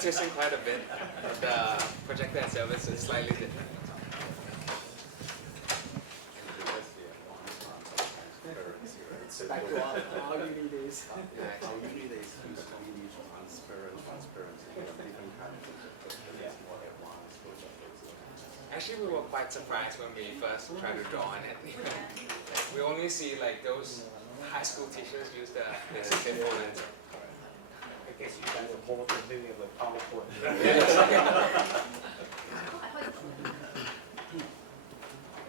practicing quite a bit. The projector and service is slightly different. Back to all uni days. Our uni days used to be transparency, different kinds of more advanced projects. Actually, we were quite surprised when we first tried to draw on it. We only see like those high school teachers use the component. I guess you guys are more familiar with PowerPoint. And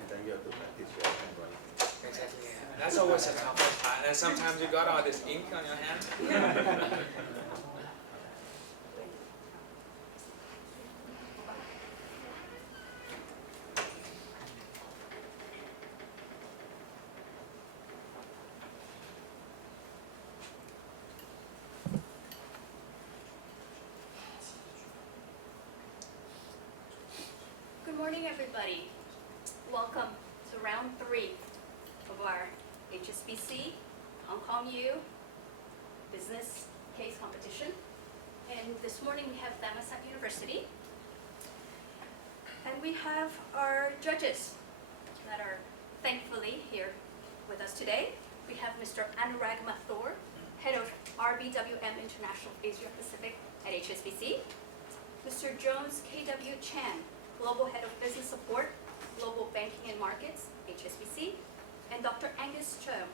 then you have to practice your handwriting. Exactly. Yeah. That's always a toughest part. And sometimes you got all this ink on your hand. Good morning, everybody. Welcome to round 3 of our HSBC Hong Kong U business case competition. And this morning we have Thammasat University. And we have our judges that are thankfully here with us today. We have Mr. Anurag Mathur, Head of RBWM International Asia Pacific at HSBC. Mr. Jones K.W. Chan, Global Head of Business Support, Global Banking and Markets, HSBC, and Dr. Angus Cheung,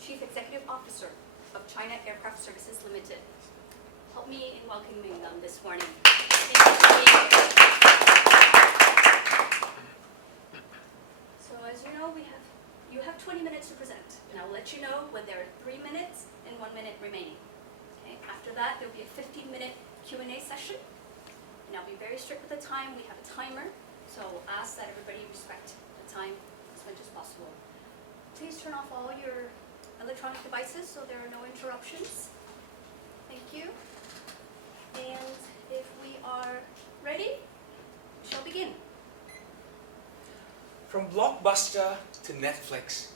Chief Executive Officer of China Aircraft Services Limited. Help me in welcoming them this morning. Thank you for being here. So as you know, you have 20 minutes to present, and I'll let you know when there are 3 minutes and 1 minute remaining. Okay? After that, there'll be a 15-minute Q&A session. And I'll be very strict with the time. We have a timer, so we'll ask that everybody respect the time as much as possible. Please turn off all your electronic devices so there are no interruptions. Thank you. And if we are ready, we shall begin. From Blockbuster to Netflix,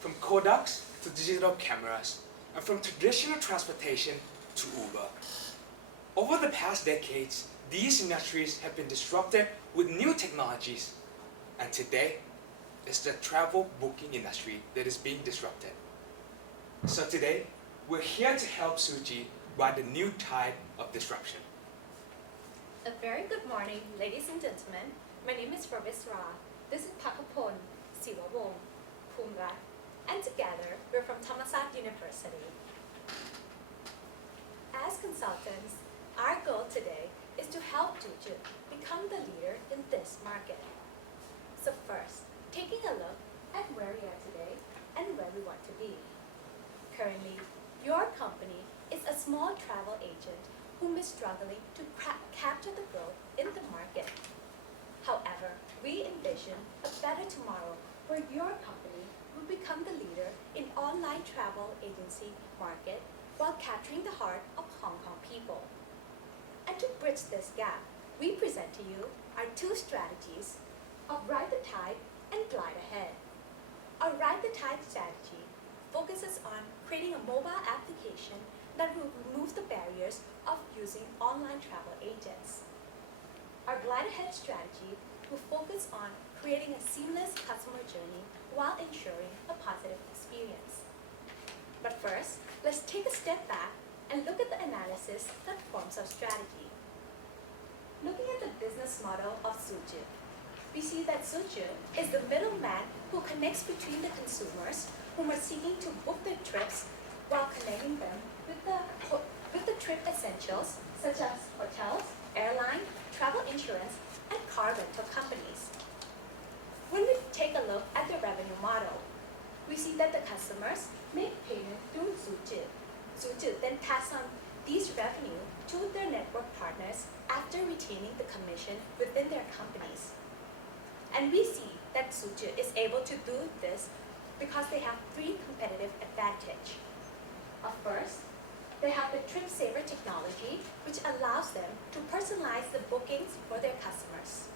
from Kodaks to digital cameras, and from traditional transportation to Uber. Over the past decades, these industries have been disrupted with new technologies, and today, it's the travel booking industry that is being disrupted. So today, we're here to help Zuji ride the new tide of disruption. A very good morning, ladies and gentlemen. My name is Ravisra. This is Pakapon, Siwawong, Pumra, and together we're from Thammasat University. As consultants, our goal today is to help Zuji become the leader in this market. So first, taking a look at where we are today and where we want to be. Currently, your company is a small travel agent whom is struggling to capture the growth in the market. However, we envision a better tomorrow where your company will become the leader in online travel agency market while capturing the heart of Hong Kong people. And to bridge this gap, we present to you our 2 strategies of Ride the Tide and Glide Ahead. Our Ride the Tide strategy focuses on creating a mobile application that will remove the barriers of using online travel agents. Our Glide Ahead strategy will focus on creating a seamless customer journey while ensuring a positive experience. But first, let's take a step back and look at the analysis that forms our strategy. Looking at the business model of Zuji, we see that Zuji is the middleman who connects between the consumers whom are seeking to book their trips while connecting them with the trip essentials such as hotels, airline, travel insurance, and car rental companies. When we take a look at the revenue model, we see that the customers make payment through Zuji. Zuji then pass on these revenue to their network partners after retaining the commission within their companies. And we see that Zuji is able to do this because they have 3 competitive advantages. First, they have the Trip Saver technology, which allows them to personalize the bookings for their customers.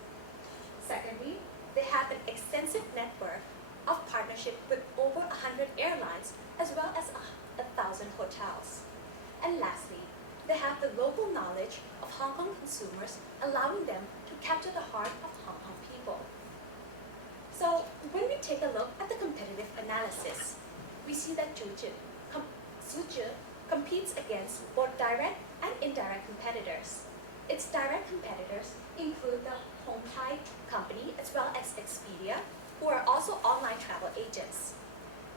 Secondly, they have an extensive network of partnership with over 100 airlines as well as 1,000 hotels. And lastly, they have the local knowledge of Hong Kong consumers, allowing them to capture the heart of Hong Kong people. So when we take a look at the competitive analysis, we see that Zuji competes against both direct and indirect competitors. Its direct competitors include the Hong Thai company as well as Expedia, who are also online travel agents.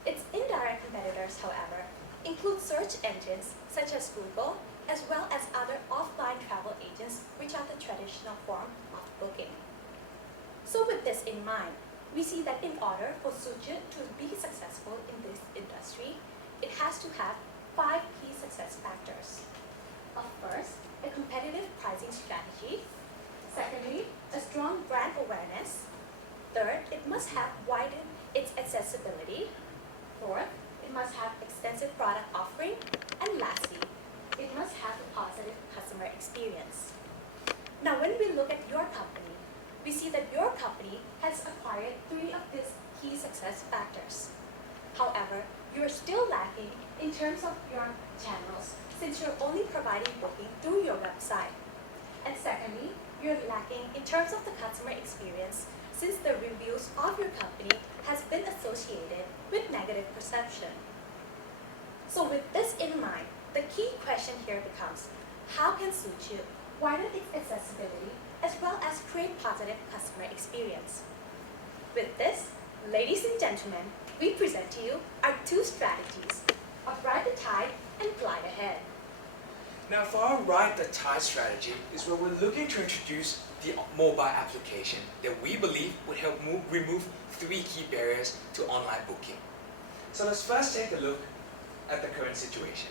Its indirect competitors, however, include search engines such as Google, as well as other offline travel agents, which are the traditional form of booking. So with this in mind, we see that in order for Zuji to be successful in this industry, it has to have 5 key success factors. First, a competitive pricing strategy. Secondly, a strong brand awareness. Third, it must have widened its accessibility. Fourth, it must have extensive product offering. And lastly, it must have a positive customer experience. Now, when we look at your company, we see that your company has acquired 3 of these key success factors. However, you are still lacking in terms of your channels, since you're only providing booking through your website. And secondly, you're lacking in terms of the customer experience, since the reviews of your company has been associated with negative perception. So with this in mind, the key question here becomes, how can Zuji widen its accessibility as well as create positive customer experience? With this, ladies and gentlemen, we present to you our 2 strategies of Ride the Tide and Glide Ahead. Now for our Ride the Tide strategy is where we're looking to introduce the mobile application that we believe would help remove 3 key barriers to online booking. So let's first take a look at the current situation.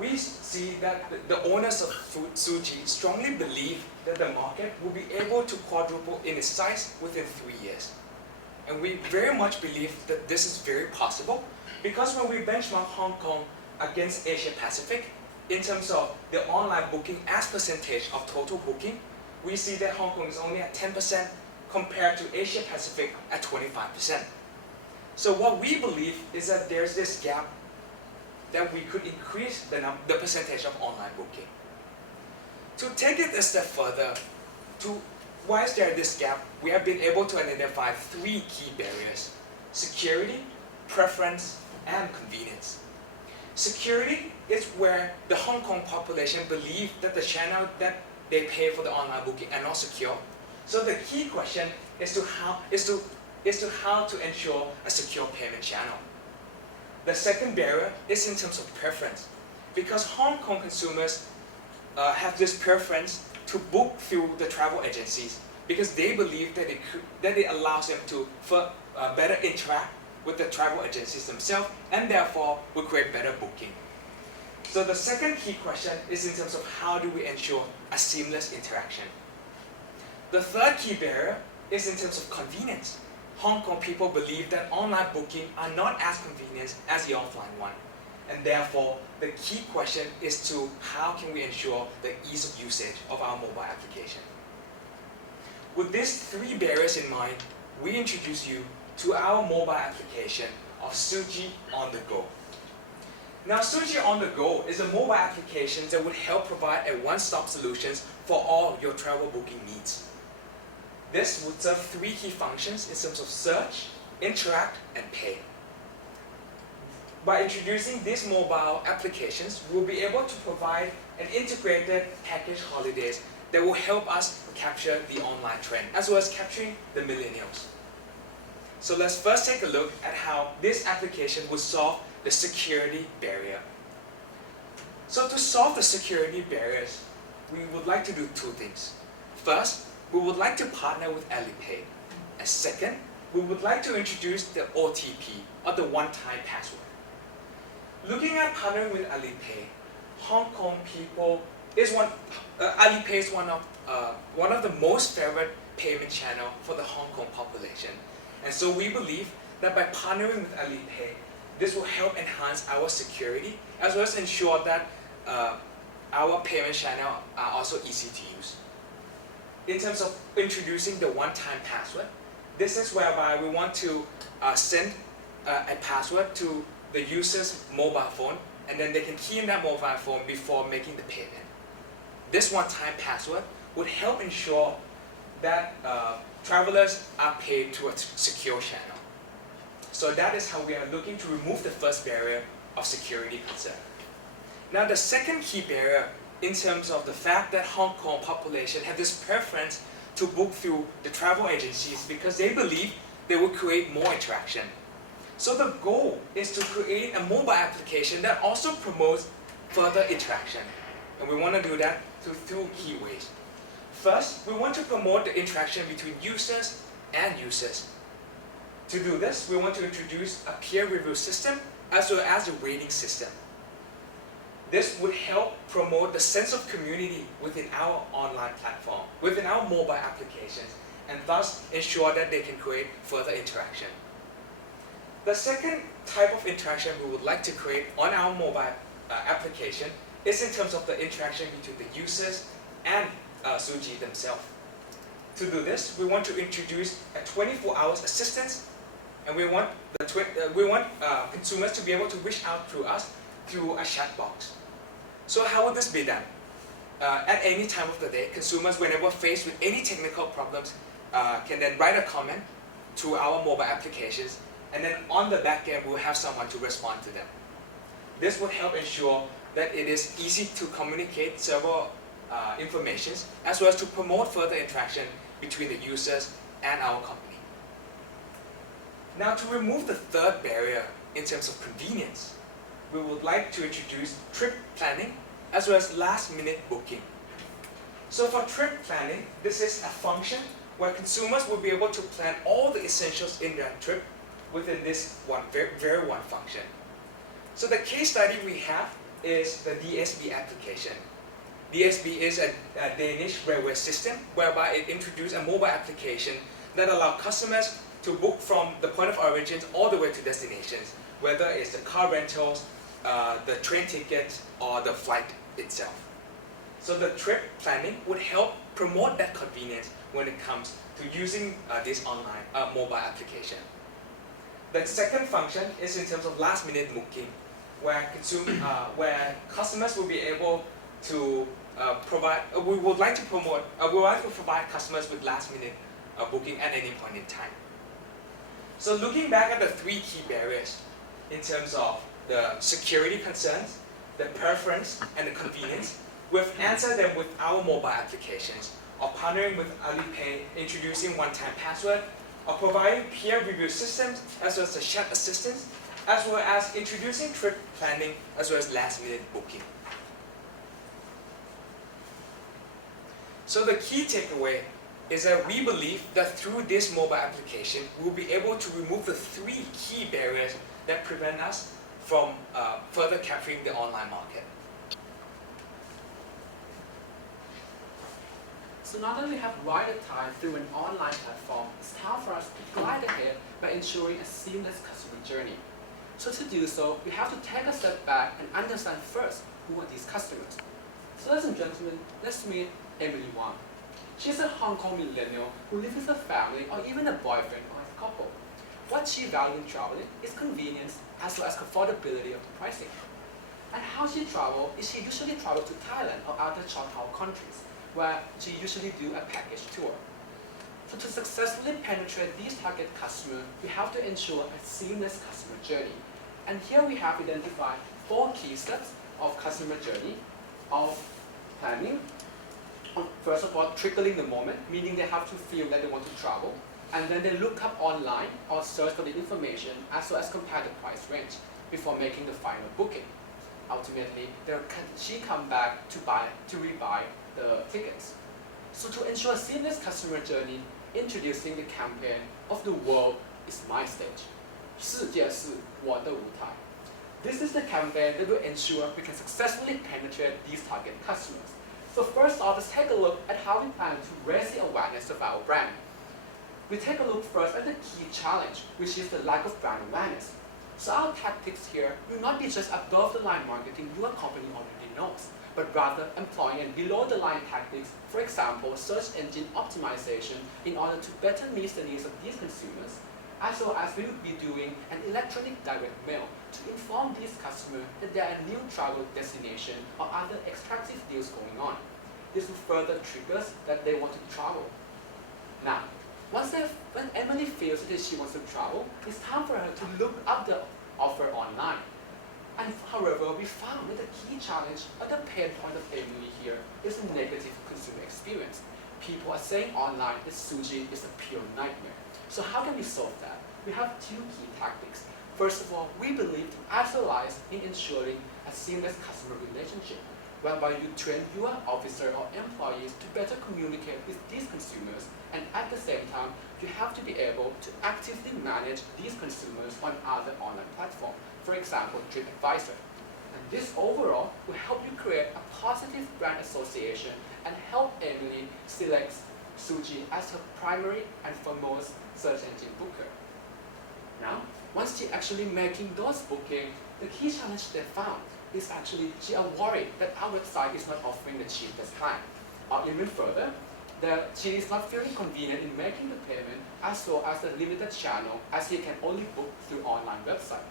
We see that the owners of Zuji strongly believe that the market will be able to quadruple in its size within 3 years. And we very much believe that this is very possible because when we benchmark Hong Kong against Asia Pacific, in terms of the online booking as percentage of total booking, we see that Hong Kong is only at 10% compared to Asia Pacific at 25%. So what we believe is that there's this gap that we could increase the percentage of online booking. To take it a step further, why is there this gap? We have been able to identify 3 key barriers: security, preference, and convenience. Security is where the Hong Kong population believe that the channel that they pay for the online booking are not secure. So the key question is how to ensure a secure payment channel. The second barrier is in terms of preference, because Hong Kong consumers have this preference to book through the travel agencies because they believe that it allows them to better interact with the travel agencies themselves and therefore will create better booking. So the second key question is in terms of how do we ensure a seamless interaction. The third key barrier is in terms of convenience. Hong Kong people believe that online booking are not as convenient as the offline one. And therefore, the key question is to how can we ensure the ease of usage of our mobile application. With these 3 barriers in mind, we introduce you to our mobile application of Zuji On The Go. Now, Zuji On The Go is a mobile application that would help provide a one-stop solution for all your travel booking needs. This would serve 3 key functions in terms of search, interact, and pay. By introducing these mobile applications, we'll be able to provide an integrated package holidays that will help us capture the online trend, as well as capturing the millennials. So let's first take a look at how this application will solve the security barrier. So to solve the security barriers, we would like to do 2 things. First, we would like to partner with Alipay. And second, we would like to introduce the OTP, or the one-time password. Looking at partnering with Alipay, Hong Kong people Alipay is one of the most favorite payment channel for the Hong Kong population. And so we believe that by partnering with Alipay, this will help enhance our security as well as ensure that our payment channel are also easy to use. In terms of introducing the one-time password, this is whereby we want to send a password to the user's mobile phone and then they can key in that mobile phone before making the payment. This one-time password would help ensure that travelers are paid to a secure channel. So that is how we are looking to remove the first barrier of security concern. Now the second key barrier in terms of the fact that Hong Kong population have this preference to book through the travel agencies because they believe they will create more interaction. So the goal is to create a mobile application that also promotes further interaction. And we want to do that through two key ways. First, we want to promote the interaction between users and users. To do this, we want to introduce a peer review system as well as a rating system. This would help promote the sense of community within our online platform, within our mobile applications, and thus ensure that they can create further interaction. The second type of interaction we would like to create on our mobile application is in terms of the interaction between the users and Zuji themselves. To do this, we want to introduce a 24-hour assistance, and we want consumers to be able to reach out to us through a chat box. So how would this be done? At any time of the day, consumers, whenever faced with any technical problems, can then write a comment to our mobile applications, and then on the back end, we'll have someone to respond to them. This will help ensure that it is easy to communicate several informations, as well as to promote further interaction between the users and our company. Now, to remove the third barrier in terms of convenience, we would like to introduce trip planning as well as last-minute booking. So for trip planning, this is a function where consumers will be able to plan all the essentials in their trip within this very one function. So the case study we have is the DSB application. DSB is a Danish railway system whereby it introduced a mobile application that allows customers to book from the point of origin all the way to destinations, whether it's the car rentals, the train ticket, or the flight itself. So the trip planning would help promote that convenience when it comes to using this online mobile application. The second function is in terms of last-minute booking, where customers will be able to we would like to provide customers with last-minute booking at any point in time. So looking back at the three key barriers in terms of the security concerns, the preference, and the convenience, we've answered them with our mobile applications, or partnering with Alipay, introducing one-time password, or providing peer review systems, as well as the chat assistance, as well as introducing trip planning, as well as last-minute booking. So the key takeaway is that we believe that through this mobile application, we'll be able to remove the three key barriers that prevent us from further capturing the online market. So now that we have wider tie through an online platform, it's time for us to glide ahead by ensuring a seamless customer journey. So to do so, we have to take a step back and understand first who are these customers. So ladies and gentlemen, let's meet Emily Wang. She's a Hong Kong millennial who lives with a family or even a boyfriend or a couple. What she values in traveling is convenience as well as affordability of the pricing. And how she travels is she usually travels to Thailand or other Chao countries, where she usually do a package tour. So to successfully penetrate these target customers, we have to ensure a seamless customer journey. And here we have identified 4 key steps of customer journey of planning. First of all, trickling the moment, meaning they have to feel that they want to travel. And then they look up online or search for the information as well as compare the price range before making the final booking. Ultimately, she come back to rebuy the tickets. So to ensure a seamless customer journey, introducing the campaign of the world is my stage. 世界是我的舞台. This is the campaign that will ensure we can successfully penetrate these target customers. So first off, let's take a look at how we plan to raise the awareness of our brand. We take a look first at the key challenge, which is the lack of brand awareness. So our tactics here will not be just above-the-line marketing your company already knows, but rather employing below-the-line tactics, for example, search engine optimization, in order to better meet the needs of these consumers, as well as we will be doing an electronic direct mail to inform these customers that there are new travel destination or other attractive deals going on. This will further trigger that they want to travel. Now, when Emily feels that she wants to travel, it's time for her to look up the offer online. And however, we found that the key challenge or the pain point of Emily here is a negative consumer experience. People are saying online that Zuji is a pure nightmare. So how can we solve that? We have two key tactics. First of all, we believe to isolate in ensuring a seamless customer relationship, whereby you train your officer or employees to better communicate with these consumers, and at the same time, you have to be able to actively manage these consumers on other online platforms, for example, TripAdvisor. And this overall will help you create a positive brand association and help Emily select Zuji as her primary and foremost search engine booker. Now, once she actually making those bookings, the key challenge they found is actually she are worried that our website is not offering the cheapest plan. Or even further, that she is not feeling convenient in making the payment as well as the limited channel as he can only book through online website.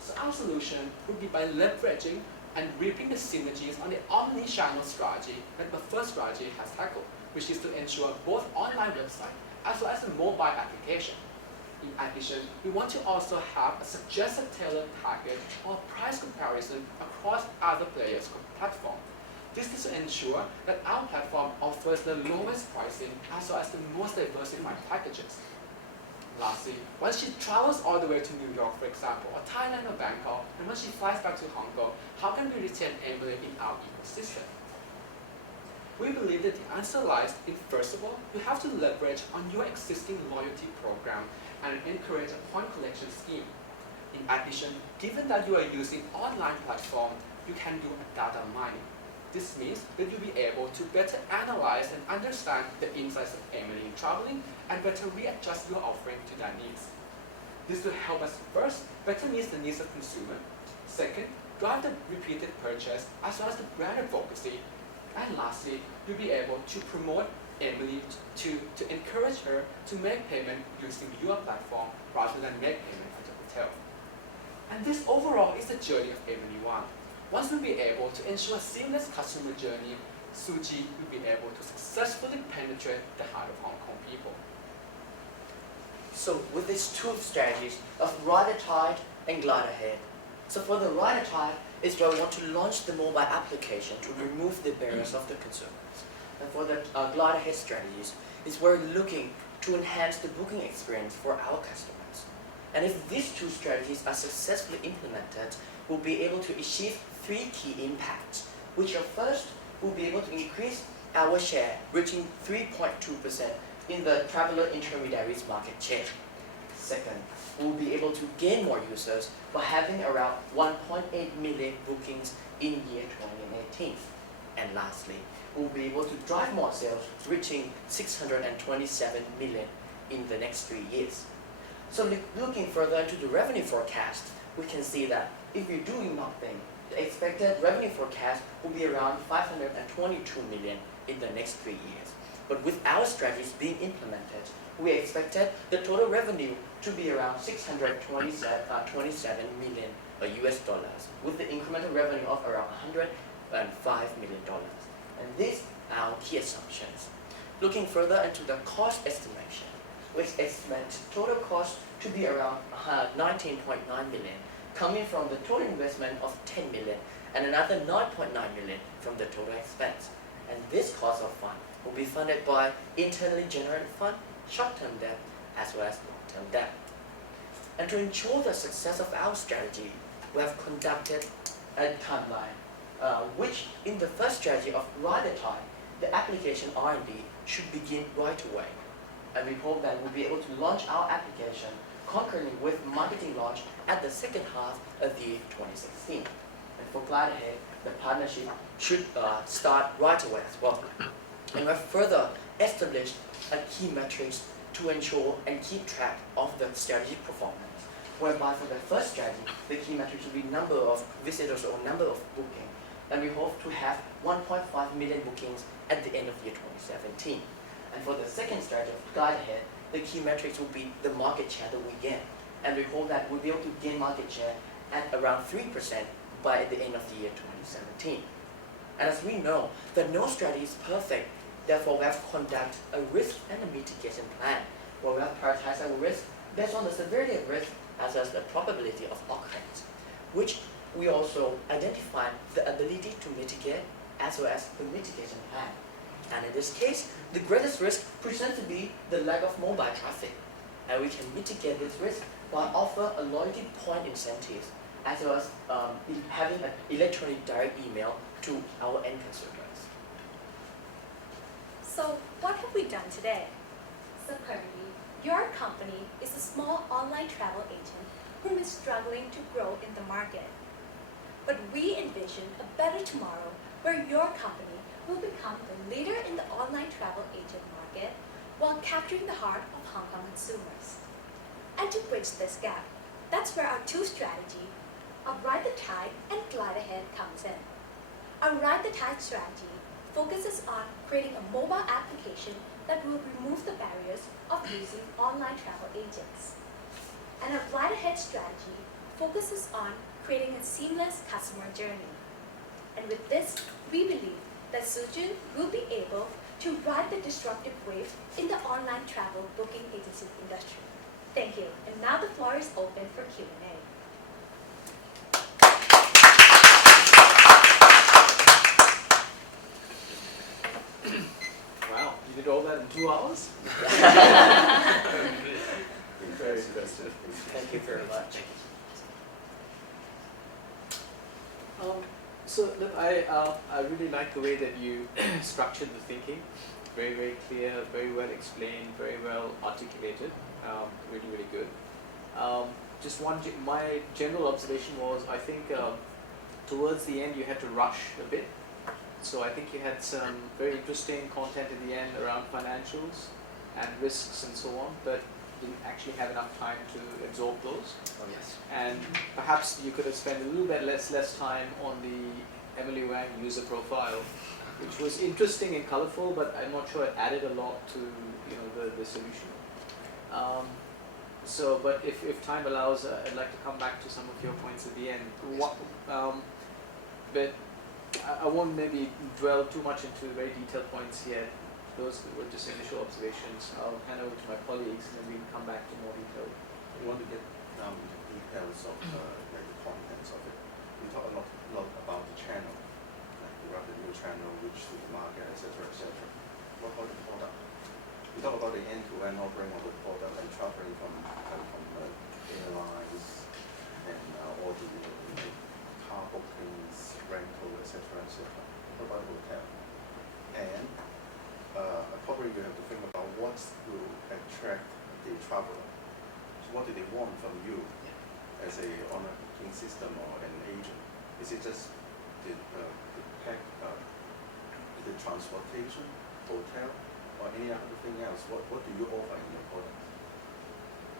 So our solution would be by leveraging and reaping the synergies on the omni-channel strategy that the first strategy has tackled, which is to ensure both online website as well as a mobile application. In addition, we want to also have a suggested tailored package or price comparison across other players' platform. This is to ensure that our platform offers the lowest pricing as well as the most diversified packages. Lastly, once she travels all the way to New York, for example, or Thailand or Bangkok, and when she flies back to Hong Kong, how can we retain Emily in our ecosystem? We believe that the answer lies in, first of all, you have to leverage on your existing loyalty program and encourage a point collection scheme. In addition, given that you are using online platform, you can do a data mining. This means that you'll be able to better analyze and understand the insights of Emily in traveling and better readjust your offering to their needs. This will help us first better meet the needs of consumer. Second, drive the repeated purchase as well as the brand advocacy. And lastly, you'll be able to promote Emily to encourage her to make payment using your platform rather than make payment at the hotel. And this overall is the journey of Emily 1. Once we'll be able to ensure a seamless customer journey, Zuji will be able to successfully penetrate the heart of Hong Kong people. So with these two strategies of Ride the Tide and Glide Ahead. So for the Ride the Tide is where we want to launch the mobile application to remove the barriers of the consumers. And for the Glide Ahead strategies is where we're looking to enhance the booking experience for our customers. And if these two strategies are successfully implemented, we'll be able to achieve three key impacts, which are first, we'll be able to increase our share, reaching 3.2% in the traveler intermediaries market share. Second, we'll be able to gain more users by having around 1.8 million bookings in year 2018. And lastly, we'll be able to drive more sales, reaching 627 million in the next 3 years. So looking further into the revenue forecast, we can see that if you're doing nothing, the expected revenue forecast will be around 522 million in the next 3 years. But with our strategies being implemented, we expected the total revenue to be around 627 million US dollars, with the incremental revenue of around $105 million. And these are our key assumptions. Looking further into the cost estimation, we estimate total cost to be around 19.9 million, coming from the total investment of 10 million and another 9.9 million from the total expense. And this cost of fund will be funded by internally generated fund, short-term debt, as well as long-term debt. And to ensure the success of our strategy, we have conducted a timeline, which in the first strategy of Ride the Tide, the application R&D should begin right away. And we hope that we'll be able to launch our application concurrently with marketing launch at the second half of the year 2016. And for Glide Ahead, the partnership should start right away as well. And we have further established a key metrics to ensure and keep track of the strategy performance, whereby for the first strategy, the key metrics will be number of visitors or number of bookings, and we hope to have 1.5 million bookings at the end of year 2017. And for the second strategy of Glide Ahead, the key metrics will be the market share that we gain. And we hope that we'll be able to gain market share at around 3% by the end of the year 2017. And as we know, that no strategy is perfect. Therefore, we have to conduct a risk and a mitigation plan, where we have prioritized our risk based on the severity of risk as well as the probability of occurrence, which we also identify the ability to mitigate as well as the mitigation plan. And in this case, the greatest risk presents to be the lack of mobile traffic. And we can mitigate this risk by offering a loyalty point incentives as well as having an electronic direct email to our end consumers. So what have we done today? So currently, your company is a small online travel agent who is struggling to grow in the market. But we envision a better tomorrow where your company will become the leader in the online travel agent market while capturing the heart of Hong Kong consumers. And to bridge this gap, that's where our two strategy of Ride the Tide and Glide Ahead comes in. Our Ride the Tide strategy focuses on creating a mobile application that will remove the barriers of using online travel agents. And our Glide Ahead strategy focuses on creating a seamless customer journey. And with this, we believe that Zuji will be able to ride the disruptive wave in the online travel booking agency industry. Thank you. And now the floor is open for Q&A. Wow, you did all that in 2 hours? Very impressive. Thank you very much. So look, I really like the way that you structured the thinking. Very, very clear, very well explained, very well articulated. Really, really good. Just my general observation was, I think towards the end you had to rush a bit. So I think you had some very interesting content in the end around financials and risks and so on, but didn't actually have enough time to absorb those. Oh, yes. And perhaps you could have spent a little bit less time on the Emily Wang user profile, which was interesting and colorful, but I'm not sure it added a lot to the solution. But if time allows, I'd like to come back to some of your points at the end. But I won't maybe dwell too much into very detailed points yet. Those were just initial observations. I'll hand over to my colleagues and then we can come back to more detail. We want to get down to the details of like the contents of it. We talk a lot about the channel, like the revenue channel, which to the market, etc., etc. What about the product? We talk about the end-to-end offering of the product and traveling from airlines and all the car bookings, rental, etc., etc. What about the hotel? And probably you have to think about what will attract the traveler. So what do they want from you as a online booking system or an agent? Is it just the transportation, hotel, or any other thing else? What do you offer in your product?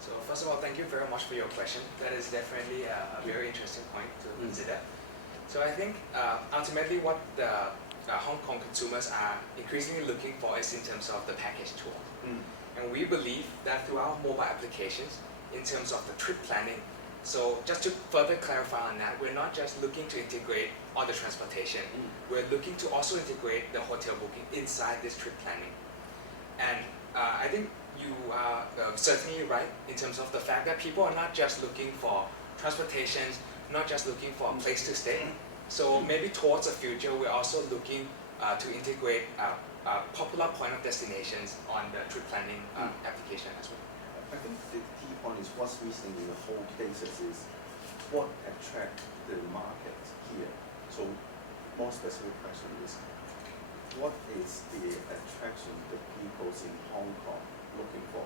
So first of all, thank you very much for your question. That is definitely a very interesting point to consider. So I think ultimately what the Hong Kong consumers are increasingly looking for is in terms of the package tour. And we believe that through our mobile applications, in terms of the trip planning, so just to further clarify on that, we're not just looking to integrate all the transportation, we're looking to also integrate the hotel booking inside this trip planning. And I think you are certainly right in terms of the fact that people are not just looking for transportations, not just looking for a place to stay. So maybe towards the future, we're also looking to integrate popular point of destinations on the trip planning application as well. I think the key point is what's missing in the whole cases is what attracts the market here. So more specific question is, what is the attraction that people in Hong Kong looking for?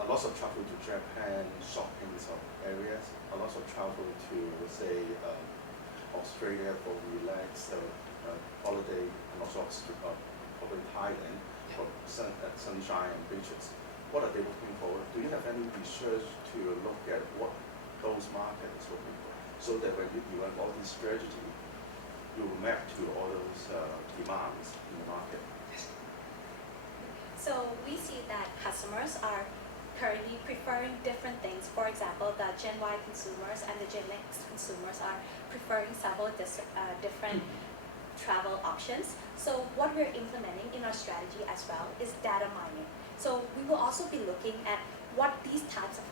A lot of travel to Japan, shopping sort of areas, a lot of travel to, say, Australia for relaxed holiday, and also probably Thailand for sunshine and beaches. What are they looking for? Do you have any research to look at what those markets are looking for, so that when you develop all this strategy, you will map to all those demands in the market? So So we see that customers are currently preferring different things. For example, the Gen Y consumers and the Gen X consumers are preferring several different travel options. So what we're implementing in our strategy as well is data mining. So we will also be looking at what these types of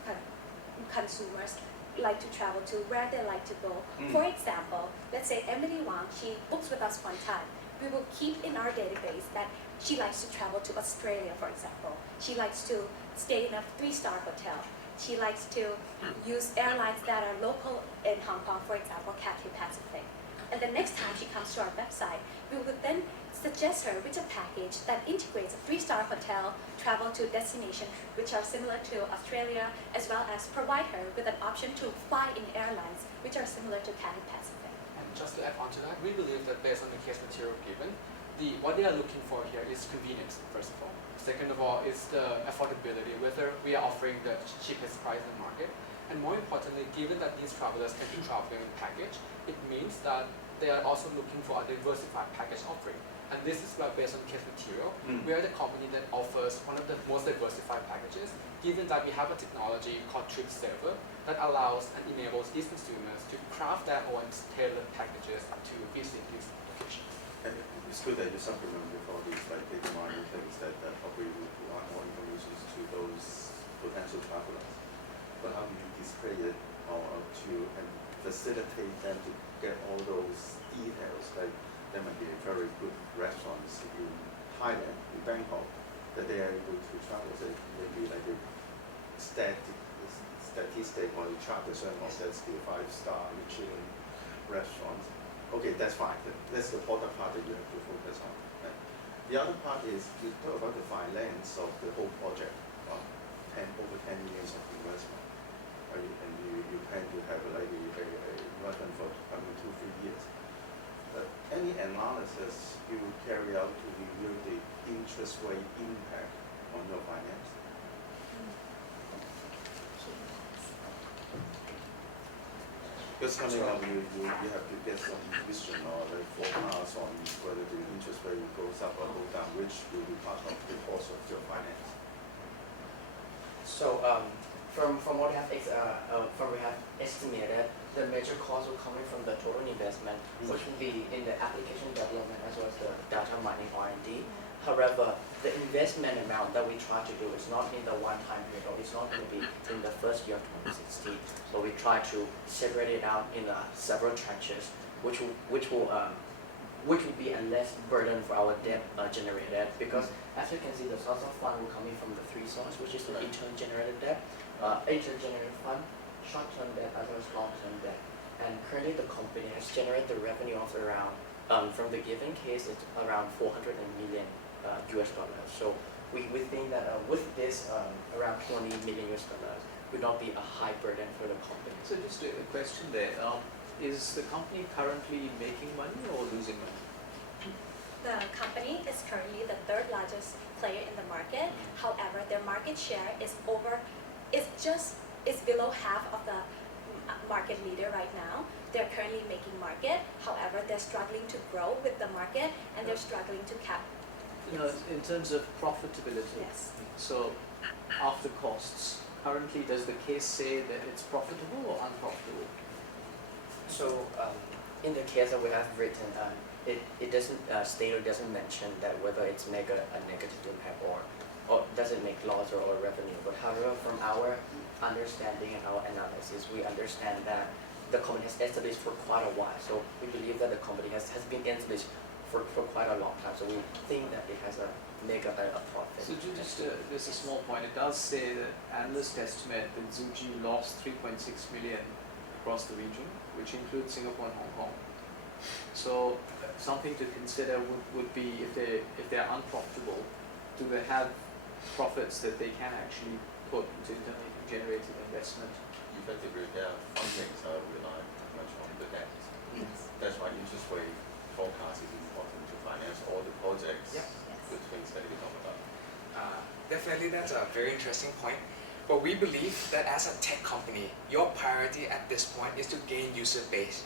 consumers like to travel to, where they like to go. For example, let's say Emily Wang, she books with us one time. We will keep in our database that she likes to travel to Australia, for example. She likes to stay in a 3-star hotel. She likes to use airlines that are local in Hong Kong, for example, Cathay Pacific. And the next time she comes to our website, we would then suggest her with a package that integrates a 3-star hotel, travel to destinations which are similar to Australia, as well as provide her with an option to fly in airlines which are similar to Cathay Pacific. And just to add on to that, we believe that based on the case material given, what they are looking for here is convenience, first of all. Second of all is the affordability, whether we are offering the cheapest price in the market. And more importantly, given that these travelers can be traveling in package, it means that they are also looking for a diversified package offering. And this is why, based on case material, we are the company that offers one of the most diversified packages, given that we have a technology called Trip Saver that allows and enables these consumers to craft their own tailored packages to visit these locations. And it's good that you supplement with all these like data mining things that probably would provide more information to those potential travelers. But how do you display it or to and facilitate them to get all those details? Like there might be very good restaurants in Thailand, in Bangkok, that they are able to travel. So maybe like a statistic or a chart that says that's the 5-star Michelin restaurant. Okay, that's fine. That's the product part that you have to focus on. Right? The other part is you talk about the finance of the whole project. Over 10 years of investment. Right? And you plan to have like a investment for coming 2-3 years. Any analysis you will carry out to review the interest rate impact on your finance? Because coming up, you have to get some vision or like forecast on whether the interest rate goes up or go down, which will be part of the cost of your finance. So from what we have estimated, the major costs will come in from the total investment, which will be in the application development as well as the data mining R&D. However, the investment amount that we try to do is not in the one-time period, or it's not going to be in the first year of 2016. So we try to separate it out in several tranches, which will be a less burden for our debt generated, because as you can see, the source of fund will come in from the 3 sources, which is the intern generated debt, intern generated fund, short-term debt as well as long-term debt. And currently the company has generated the revenue of around, from the given case, it's around $400 million US dollars. So we think that with this around $20 million US dollars would not be a high burden for the company. So just a question there. Is the company currently making money or losing money? The company is currently the 3rd largest player in the market. However, their market share is below half of the market leader right now. They're currently making market. However, they're struggling to grow with the market and they're struggling to cap. In terms of profitability. Yes. So after costs, currently does the case say that it's profitable or unprofitable? So in the case that we have written, it doesn't state or doesn't mention that whether it's make a negative impact or does it make loss or revenue. But however, from our understanding and our analysis, we understand that the company has established for quite a while. So we believe that the company has been established for quite a long time. So we think that it has make a profit. So just a small point. It does say that analysts estimate that Zuji lost 3.6 million across the region, which includes Singapore and Hong Kong. So something to consider would be if they're unprofitable, do they have profits that they can actually put into internally generated investment? Effectively, their fundings are relying much on the debt. That's why interest rate forecast is important to finance all the projects. Yeah. The things that we talk about. Definitely, that's a very interesting point. But we believe that as a tech company, your priority at this point is to gain user base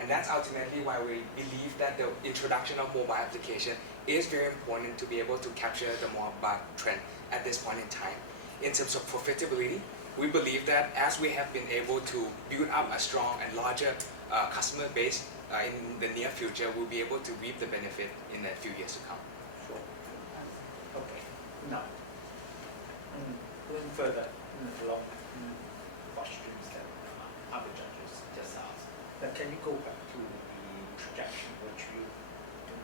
And that's ultimately why we believe that the introduction of mobile application is very important to be able to capture the mobile trend at this point in time. In terms of profitability, we believe that as we have been able to build up a strong and larger customer base in the near future, we'll be able to reap the benefit in a few years to come. Sure. Okay. Now, going further along questions that other judges just asked, but can you go back to the projection which you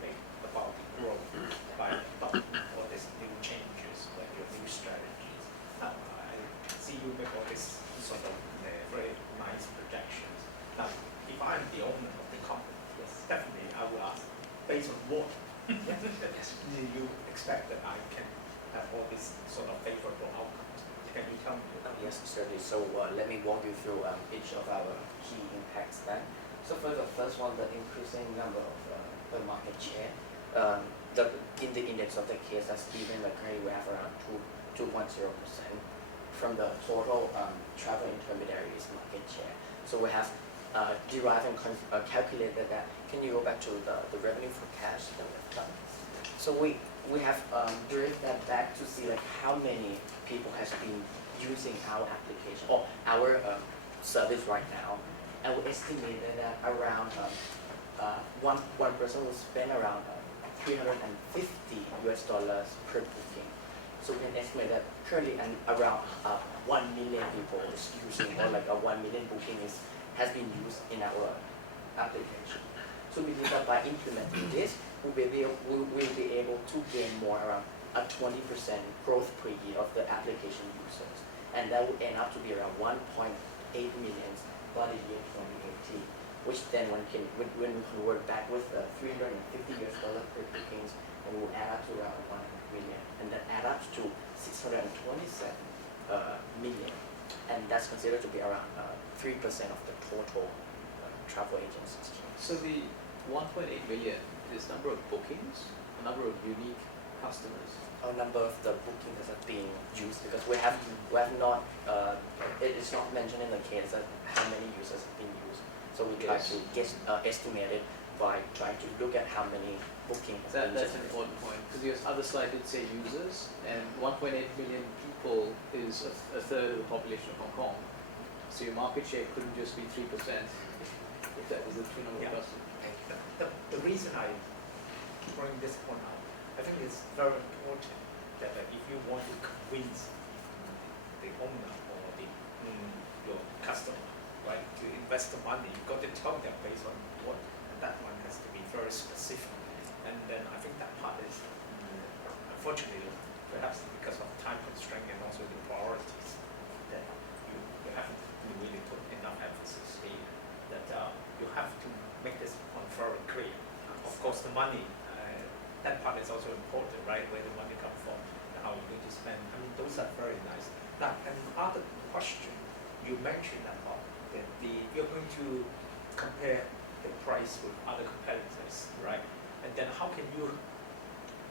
made about the growth by adopting all these new changes, like your new strategies? Now, I see you make all this sort of very nice projections. Now, if I'm the owner of the company, yes, definitely I will ask, based on what do you expect that I can have all this sort of favorable outcomes? Can you tell me? Yes, certainly. So let me walk you through each of our key impacts then. So for the first one, the increasing number of the market share. In the index of the case, that's even currently we have around 2.0% from the total travel intermediaries market share. So we have derived and calculated that. Can you go back to the revenue for cash that we've done? So we have derived that back to see like how many people has been using our application or our service right now, and we estimated that around one person will spend around $350 per booking. So we can estimate that currently around 1 million people is using, or like 1 million booking has been used in our application. So we believe that by implementing this, we'll be able to gain more around a 20% growth per year of the application users. And that would end up to be around 1.8 million by the year 2018, which then when we convert back with $350 per bookings, and we will add up to around 100 million. And that adds up to 627 million. And that's considered to be around 3% of the total travel agencies. So the 1.8 million is number of bookings, number of unique customers. Our number of the bookings that are being used, because we have not, it is not mentioned in the case that how many users have been used. So we try to estimate it by trying to look at how many bookings have been That's an generated. important point, because your other slide did say users, and 1.8 million people is a third of the population of Hong Kong. So your market share couldn't just be 3% if that was the true number of customers. The reason I bring this point out, I think it's very important that if you want to convince the owner or your customer, right, to invest the money, you've got to tell them based on what, and that one has to be very specific. And then I think that part is, unfortunately, perhaps because of time constraint and also the priorities, that you haven't really put enough emphasis here, that you have to make this one very clear. Of course, the money, that part is also important, right? Where the money comes from, and how you're going to spend. I mean, those are very nice. Now, another question, you mentioned about that you're going to compare the price with other competitors, right? And then how can you,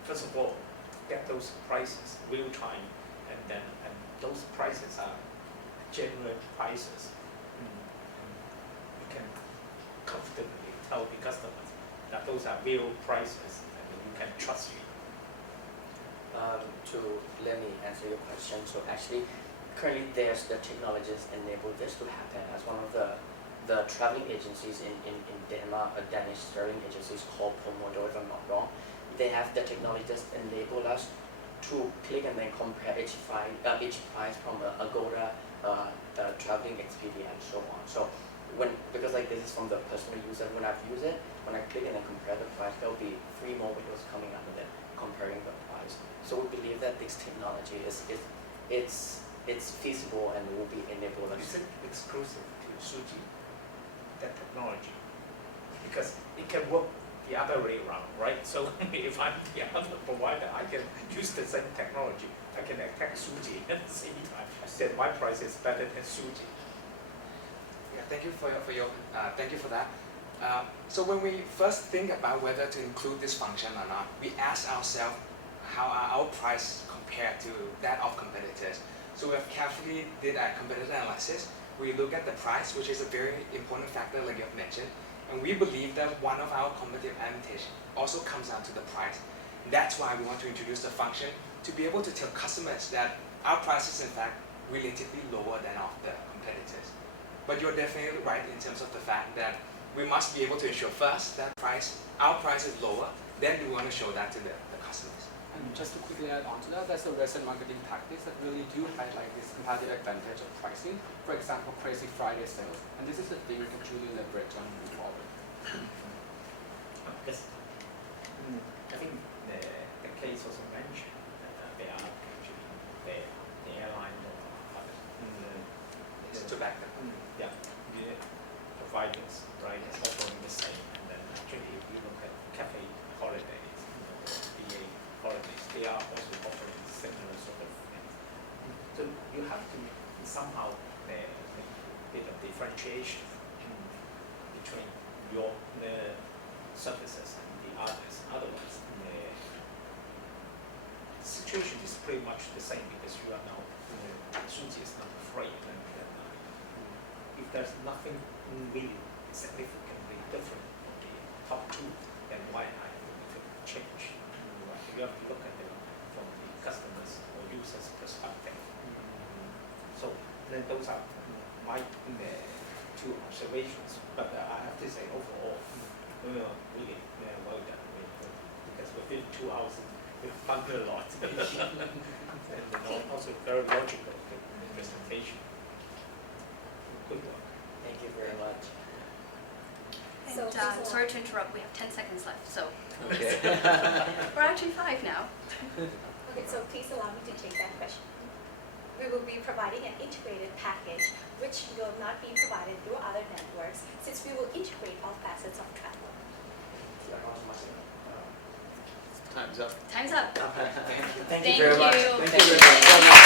first of all, get those prices real time, and those prices are genuine prices. You can comfortably tell the customers that those are real prices and you can trust you. Let me answer your question. So actually, currently there's the technologies enable this to happen. As one of the traveling agencies in Denmark, a Danish traveling agency is called Pomodo, if I'm not wrong. They have the technologies enable us to click and then compare each price from Agoda, Traveling Expedia, and so on. So because like this is from the personal user, when I've used it, when I click and then compare the price, there'll be 3 more windows coming up and then comparing the price. So we believe that this technology it's feasible and will be enabled. Is it exclusive to Zuji, that technology? Because it can work the other way around, right? So if I'm the other provider, I can use the same technology. I can attack Zuji at the same time. Then my price is better than Zuji. Yeah, thank you thank you for that. So when we first think about whether to include this function or not, we ask ourselves how are our price compared to that of competitors. So we have carefully did a competitor analysis. We look at the price, which is a very important factor, like you've mentioned, And we believe that one of our competitive advantage also comes down to the price. That's why we want to introduce the function to be able to tell customers that our price is in fact relatively lower than of the competitors. But you're definitely right in terms of the fact that we must be able to ensure first that our price is lower, then we want to show that to the customers. And just to quickly add on to that, there's a recent marketing tactics that really do highlight this competitive advantage of pricing. For example, Crazy Friday sales. And this is the thing we can truly leverage on moving forward. Yes. I think the case also mentioned that they are actually the airline or other Tobacco. yeah, the providers, right, is offering the same. And then actually, if you look at cafe holidays, BA holidays, they are also offering similar sort of things. So you have to somehow make a bit of differentiation between your services and the others. Otherwise, the situation is pretty much the same because you are now Zuji is not afraid, and if there's nothing really significantly different from the top two, then why I need to change? You have to look at it from the customers or users' perspective. So then those are my two observations. But I have to say overall, really well done. Because within 2 hours, we've learned a lot. And also very logical presentation. Good work. Thank you very much. And So, sorry to interrupt, we have 10 seconds left, so Okay. we're actually 5 now. Okay, so please allow me to take that question. We will be providing an integrated package which will not be provided through other networks since we will integrate all facets of travel. Time's up. Time's up. Thank you Thank very much. you. Thank you very much.